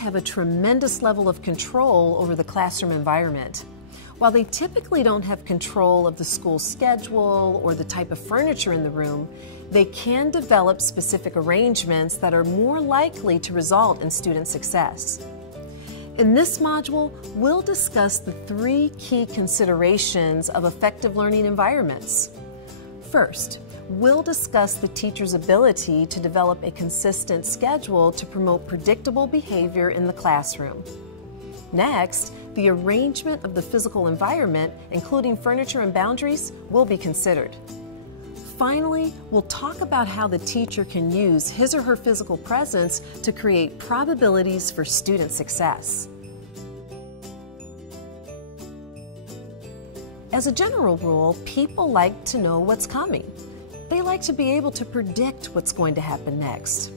have a tremendous level of control over the classroom environment. While they typically don't have control of the school schedule or the type of furniture in the room, they can develop specific arrangements that are more likely to result in student success. In this module, we'll discuss the 3 key considerations of effective learning environments. First, we'll discuss the teacher's ability to develop a consistent schedule to promote predictable behavior in the classroom. Next, the arrangement of the physical environment, including furniture and boundaries, will be considered. Finally, we'll talk about how the teacher can use his or her physical presence to create probabilities for student success. As a general rule, people like to know what's coming. They like to be able to predict what's going to happen next.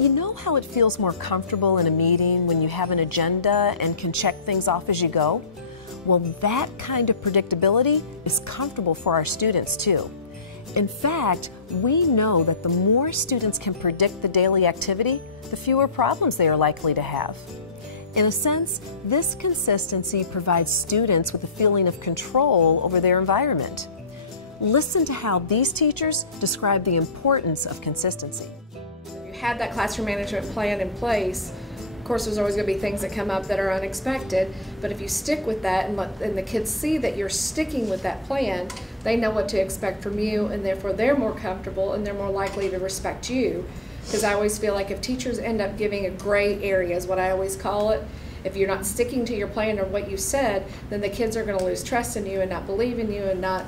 You know how it feels more comfortable in a meeting when you have an agenda and can check things off as you go? Well, that kind of predictability is comfortable for our students too. In fact, we know that the more students can predict the daily activity, the fewer problems they are likely to have. In a sense, this consistency provides students with a feeling of control over their environment. Listen to how these teachers describe the importance of consistency. If you had that classroom management plan in place, of course there's always going to be things that come up that are unexpected, but if you stick with that and the kids see that you're sticking with that plan, they know what to expect from you, and therefore they're more comfortable and they're more likely to respect you. Because I always feel like if teachers end up giving a gray area, is what I always call it, if you're not sticking to your plan or what you said, then the kids are going to lose trust in you and not believe in you and not,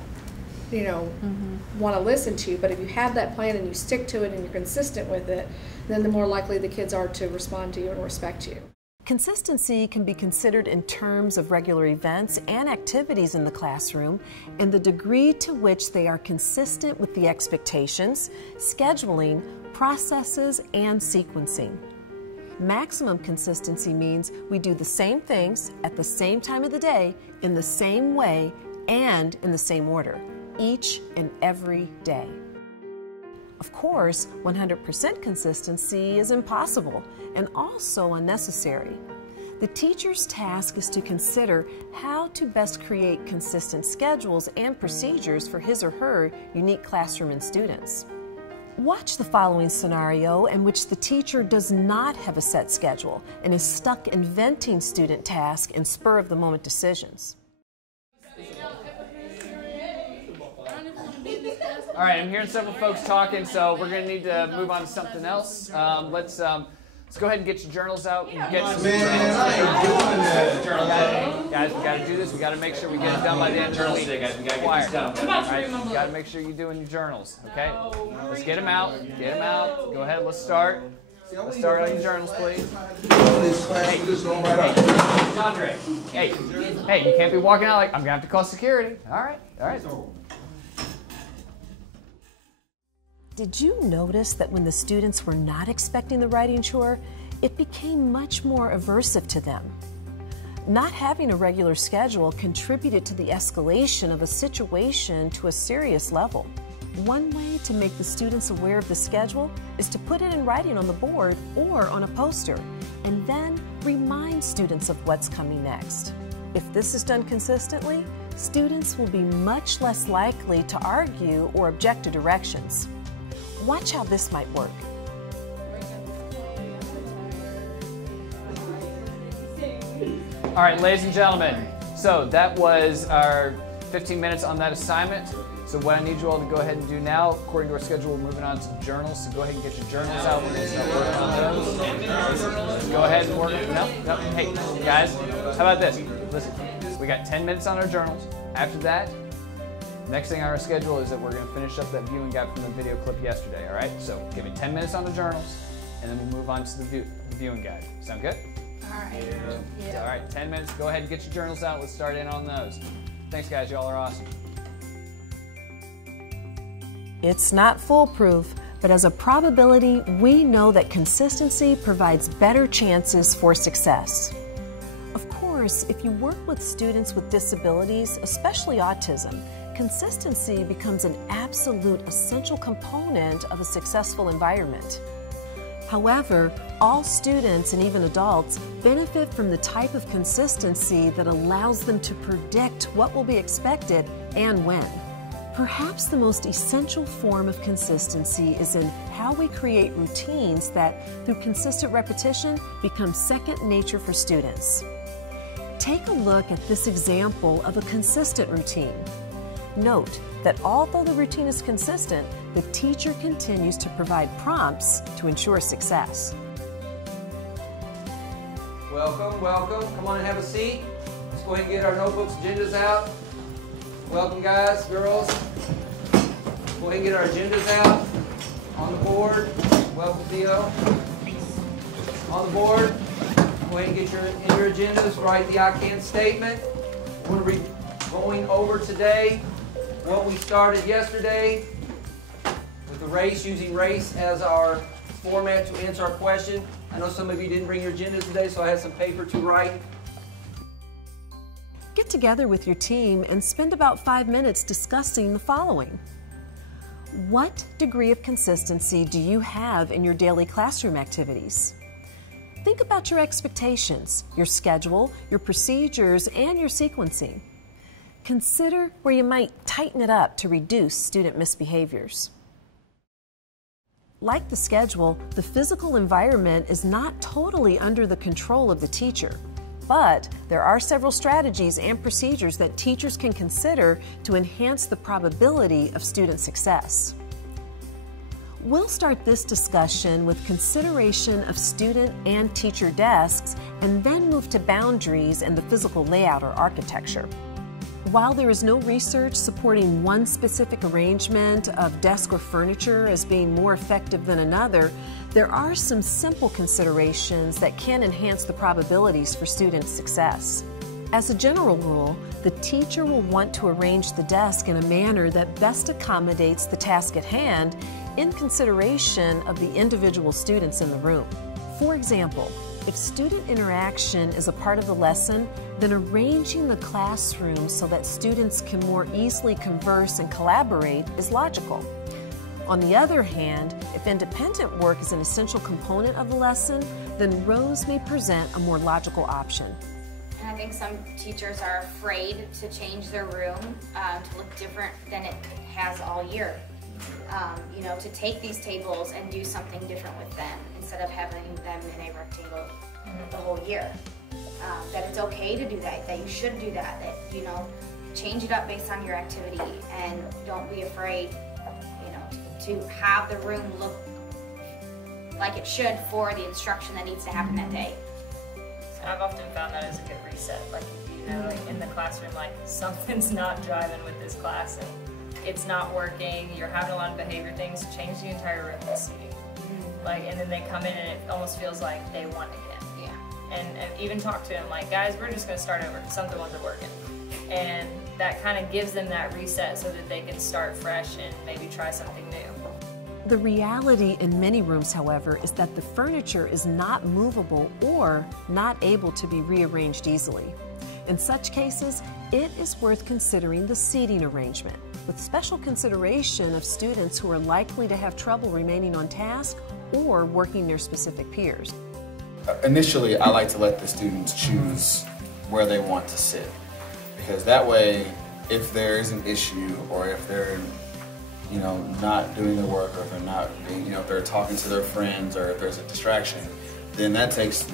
want to listen to you. But if you have that plan and you stick to it and you're consistent with it, then the more likely the kids are to respond to you and respect you. Consistency can be considered in terms of regular events and activities in the classroom and the degree to which they are consistent with the expectations, scheduling, processes, and sequencing. Maximum consistency means we do the same things at the same time of the day, in the same way, and in the same order, each and every day. Of course, 100% consistency is impossible and also unnecessary. The teacher's task is to consider how to best create consistent schedules and procedures for his or her unique classroom and students. Watch the following scenario in which the teacher does not have a set schedule and is stuck inventing student tasks and spur-of-the-moment decisions. All right, I'm hearing several folks talking, so we're going to need to move on to something else. Let's go ahead and get your journals out. And get some journals. Guys, we got to do this. We got to make sure we get it done by the end of the week. Guys, we got to get this done. All right, you got to make sure you're doing your journals. Okay, let's get them out. Get them out. Go ahead. Let's start. Let's start on your journals, please. Hey, Andre. Hey, you can't be walking out like I'm gonna have to call security. All right. Did you notice that when the students were not expecting the writing chore, it became much more aversive to them? Not having a regular schedule contributed to the escalation of a situation to a serious level. One way to make the students aware of the schedule is to put it in writing on the board or on a poster, and then remind students of what's coming next. If this is done consistently, students will be much less likely to argue or object to directions. Watch how this might work. All right, ladies and gentlemen, so that was our 15 minutes on that assignment. So what I need you all to go ahead and do now, according to our schedule, we're moving on to journals. So go ahead and get your journals out. We're going to start working on those. Go ahead and work. No. Hey, guys, how about this? Listen, we got 10 minutes on our journals. After that, next thing on our schedule is that we're going to finish up that viewing guide from the video clip yesterday, all right? So give me 10 minutes on the journals, and then we'll move on to the viewing guide. Sound good? All right. Yeah. All right, 10 minutes. Go ahead and get your journals out. Let's start in on those. Thanks, guys. Y'all are awesome. It's not foolproof, but as a probability, we know that consistency provides better chances for success. Of course, if you work with students with disabilities, especially autism, consistency becomes an absolute essential component of a successful environment. However, all students and even adults benefit from the type of consistency that allows them to predict what will be expected and when. Perhaps the most essential form of consistency is in how we create routines that, through consistent repetition, become second nature for students. Take a look at this example of a consistent routine. Note that although the routine is consistent, the teacher continues to provide prompts to ensure success. Welcome, welcome. Come on and have a seat. Let's go ahead and get our notebooks, agendas out. Welcome, guys, girls. Go ahead and get our agendas out on the board. Welcome, Theo. On the board. Go ahead and get in your agendas. Write the I can statement. We're going to be going over today what we started yesterday with the race, using race as our format to answer our question. I know some of you didn't bring your agendas today, so I had some paper to write. Get together with your team and spend about 5 minutes discussing the following. What degree of consistency do you have in your daily classroom activities? Think about your expectations, your schedule, your procedures, and your sequencing. Consider where you might tighten it up to reduce student misbehaviors. Like the schedule, the physical environment is not totally under the control of the teacher. But there are several strategies and procedures that teachers can consider to enhance the probability of student success. We'll start this discussion with consideration of student and teacher desks and then move to boundaries and the physical layout or architecture. While there is no research supporting one specific arrangement of desk or furniture as being more effective than another, there are some simple considerations that can enhance the probabilities for student success. As a general rule, the teacher will want to arrange the desk in a manner that best accommodates the task at hand in consideration of the individual students in the room. For example, if student interaction is a part of the lesson, then arranging the classroom so that students can more easily converse and collaborate is logical. On the other hand, if independent work is an essential component of the lesson, then rows may present a more logical option. And I think some teachers are afraid to change their room to look different than it has all year. You know, to take these tables and do something different with them instead of having them in a rectangle the whole year. That it's okay to do that, that you should do that, that, you know, change it up based on your activity and don't be afraid, you know, to have the room look like it should for the instruction that needs to happen that day. And I've often found that as a good reset, like if you know, like in the classroom, like something's not driving with this class and it's not working, you're having a lot of behavior things, change the entire room and seating. Like, and then they come in and it almost feels like day one again. Yeah. And even talk to them like, guys, we're just gonna start over because something wasn't working. And that kind of gives them that reset so that they can start fresh and maybe try something new. The reality in many rooms, however, is that the furniture is not movable or not able to be rearranged easily. In such cases, it is worth considering the seating arrangement, with special consideration of students who are likely to have trouble remaining on task or working near specific peers. Initially, I like to let the students choose where they want to sit, because that way, if there is an issue or if they're, you know, not doing their work, or if they're not being, you know, if they're talking to their friends, or if there's a distraction, then that takes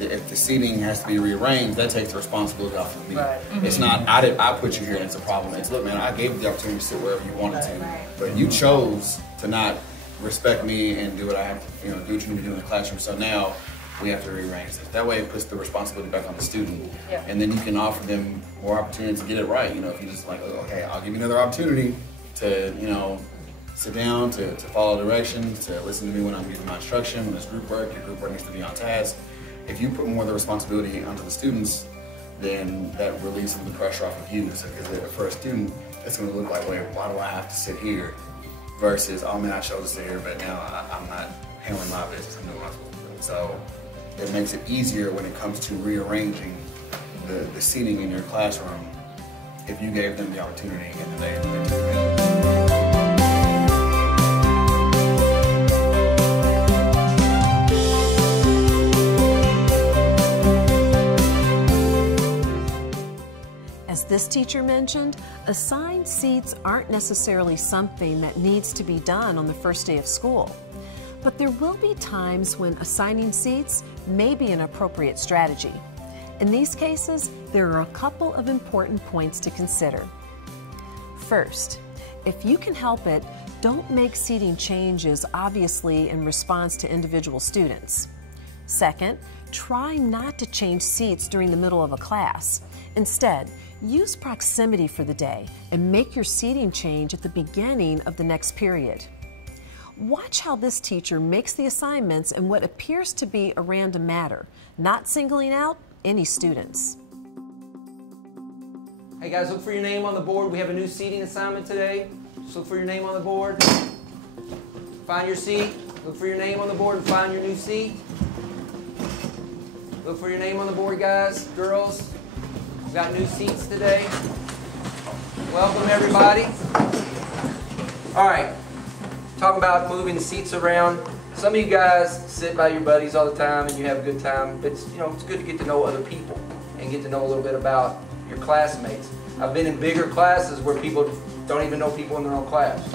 if the seating has to be rearranged, that takes the responsibility off of me. Right. It's not, I put you here and it's a problem. It's, look, man, I gave you the opportunity to sit wherever you wanted to, but you chose to not respect me and do what I have to, you know, do what you need to do in the classroom. So now we have to rearrange it. That way it puts the responsibility back on the student. Yeah. And then you can offer them more opportunities to get it right. You know, if you just like, okay, I'll give you another opportunity to, you know, sit down, to follow directions, to listen to me when I'm giving my instruction, when it's group work, your group work needs to be on task. If you put more of the responsibility onto the students, then that relieves some of the pressure off of you. So, because for a student, it's going to look like, wait, why do I have to sit here? Versus, oh man, I chose to sit here, but now I'm not handling my business, I'm doing what I'm supposed to do. So it makes it easier when it comes to rearranging the seating in your classroom if you gave them the opportunity and they took advantage. this teacher mentioned, assigned seats aren't necessarily something that needs to be done on the first day of school. But there will be times when assigning seats may be an appropriate strategy. In these cases, there are a couple of important points to consider. First, if you can help it, don't make seating changes obviously in response to individual students. Second, try not to change seats during the middle of a class. Instead, use proximity for the day and make your seating change at the beginning of the next period. Watch how this teacher makes the assignments in what appears to be a random matter, not singling out any students. Hey guys, look for your name on the board. We have a new seating assignment today. Just look for your name on the board. Find your seat. Look for your name on the board and find your new seat. Look for your name on the board, guys, girls. We've got new seats today. Welcome, everybody. All right. Talking about moving the seats around. Some of you guys sit by your buddies all the time and you have a good time, but it's good to get to know other people and get to know a little bit about your classmates. I've been in bigger classes where people don't even know people in their own class.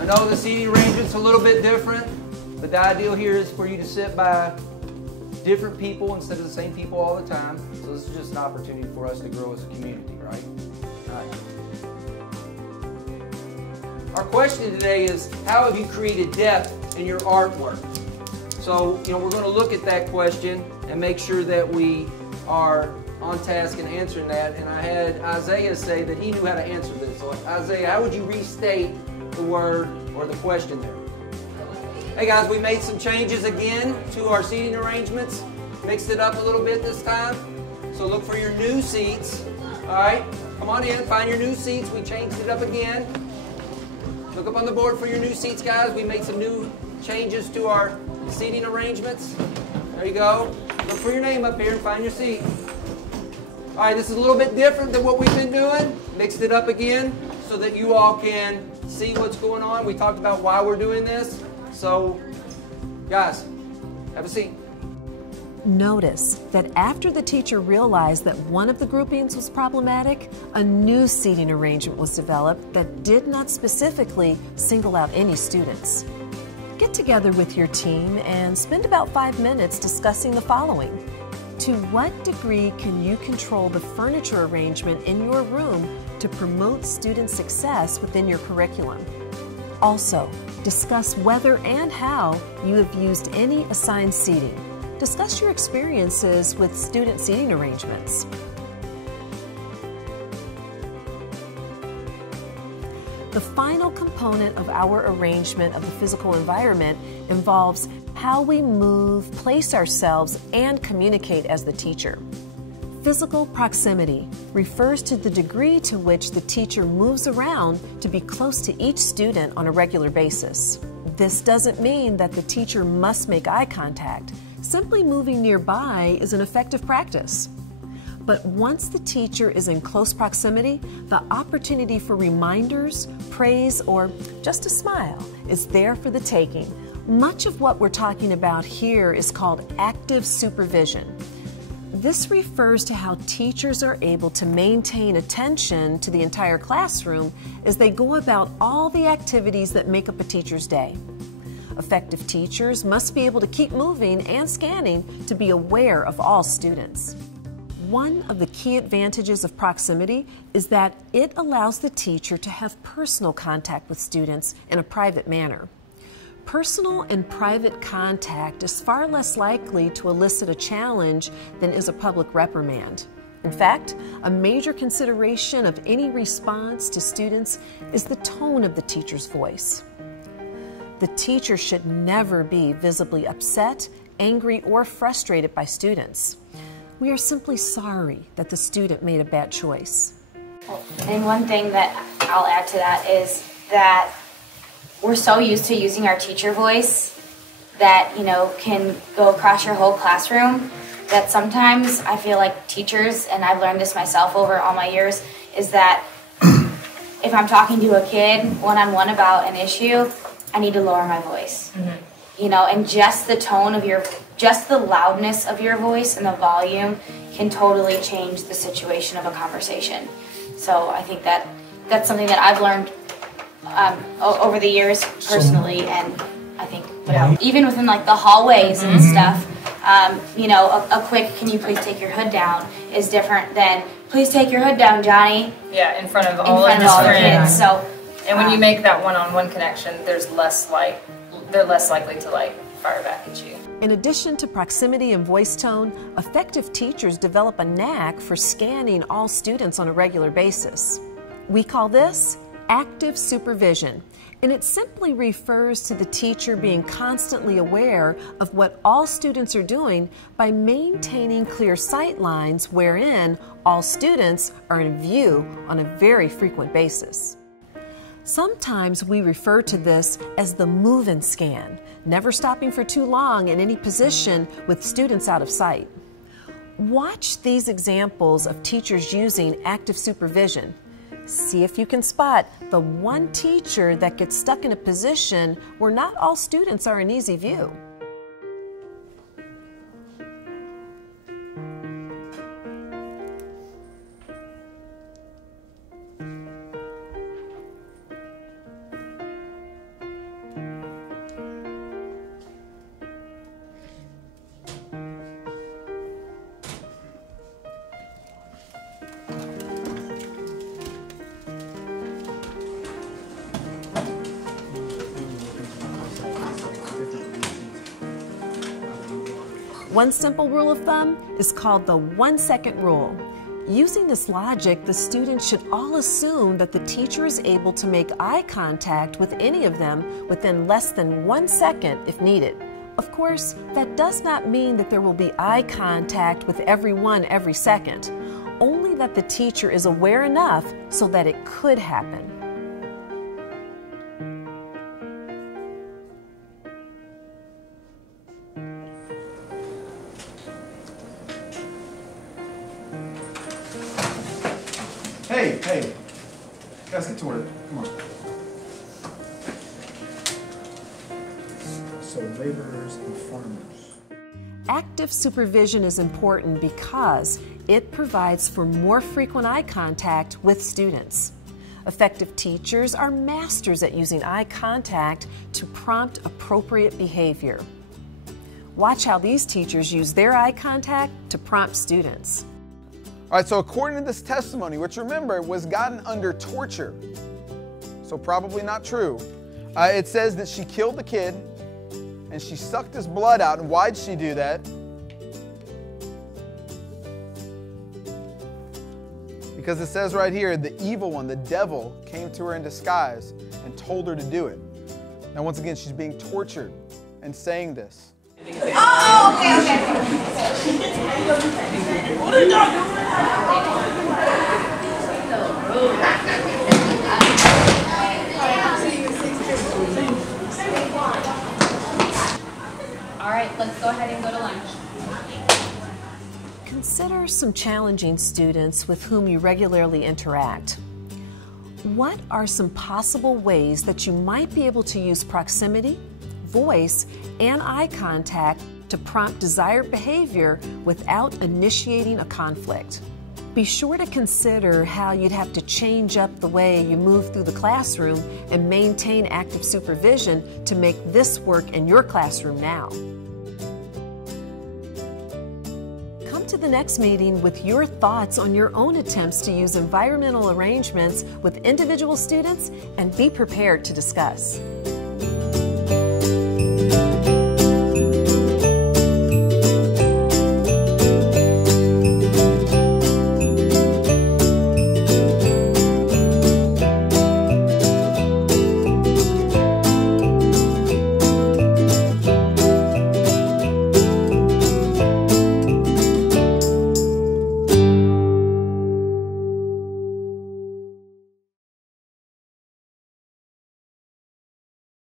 I know the seating arrangement's a little bit different, but the ideal here is for you to sit by different people instead of the same people all the time. So this is just an opportunity for us to grow as a community, right? All right. Our question today is, how have you created depth in your artwork? So, we're going to look at that question and make sure that we are on task in answering that. And I had Isaiah say that he knew how to answer this. So, Isaiah, how would you restate the word or the question there? Hey guys, we made some changes again to our seating arrangements. Mixed it up a little bit this time. So look for your new seats. All right, come on in, find your new seats. We changed it up again. Look up on the board for your new seats, guys. We made some new changes to our seating arrangements. There you go. Look for your name up here and find your seat. All right, this is a little bit different than what we've been doing. Mixed it up again so that you all can see what's going on. We talked about why we're doing this. So, guys, have a seat. Notice that after the teacher realized that one of the groupings was problematic, a new seating arrangement was developed that did not specifically single out any students. Get together with your team and spend about 5 minutes discussing the following. To what degree can you control the furniture arrangement in your room to promote student success within your curriculum? Also, discuss whether and how you have used any assigned seating. Discuss your experiences with student seating arrangements. The final component of our arrangement of the physical environment involves how we move, place ourselves, and communicate as the teacher. Physical proximity refers to the degree to which the teacher moves around to be close to each student on a regular basis. This doesn't mean that the teacher must make eye contact. Simply moving nearby is an effective practice. But once the teacher is in close proximity, the opportunity for reminders, praise, or just a smile is there for the taking. Much of what we're talking about here is called active supervision. This refers to how teachers are able to maintain attention to the entire classroom as they go about all the activities that make up a teacher's day. Effective teachers must be able to keep moving and scanning to be aware of all students. One of the key advantages of proximity is that it allows the teacher to have personal contact with students in a private manner. Personal and private contact is far less likely to elicit a challenge than is a public reprimand. In fact, a major consideration of any response to students is the tone of the teacher's voice. The teacher should never be visibly upset, angry, or frustrated by students. We are simply sorry that the student made a bad choice. And one thing that I'll add to that is that we're so used to using our teacher voice that, can go across your whole classroom, that sometimes I feel like teachers, and I've learned this myself over all my years, is that if I'm talking to a kid one-on-one about an issue, I need to lower my voice. Mm-hmm. And just the tone of just the loudness of your voice and the volume can totally change the situation of a conversation. So I think that that's something that I've learned over the years personally, and I think even within like the hallways and stuff, you know, a quick "can you please take your hood down" is different than "please take your hood down, Johnny." Yeah, in front of all of the kids. So, and when you make that one-on-one connection, they're less likely to like fire back at you. In addition to proximity and voice tone, effective teachers develop a knack for scanning all students on a regular basis. We call this active supervision, and it simply refers to the teacher being constantly aware of what all students are doing by maintaining clear sight lines wherein all students are in view on a very frequent basis. Sometimes we refer to this as the move and scan, never stopping for too long in any position with students out of sight. Watch these examples of teachers using active supervision. See if you can spot the one teacher that gets stuck in a position where not all students are in easy view. One simple rule of thumb is called the 1-second rule. Using this logic, the students should all assume that the teacher is able to make eye contact with any of them within less than 1 second if needed. Of course, that does not mean that there will be eye contact with everyone every second, only that the teacher is aware enough so that it could happen. Hey, guys, get to work. Come on. So laborers and farmers. Active supervision is important because it provides for more frequent eye contact with students. Effective teachers are masters at using eye contact to prompt appropriate behavior. Watch how these teachers use their eye contact to prompt students. All right, so according to this testimony, which remember was gotten under torture, so probably not true, it says that she killed the kid and she sucked his blood out. And why'd she do that? Because it says right here, the evil one, the devil, came to her in disguise and told her to do it. Now once again, she's being tortured and saying this. Oh, okay. What are you doing? All right, let's go ahead and go to lunch. Consider some challenging students with whom you regularly interact. What are some possible ways that you might be able to use proximity, voice, and eye contact to prompt desired behavior without initiating a conflict? Be sure to consider how you'd have to change up the way you move through the classroom and maintain active supervision to make this work in your classroom now. Come to the next meeting with your thoughts on your own attempts to use environmental arrangements with individual students and be prepared to discuss.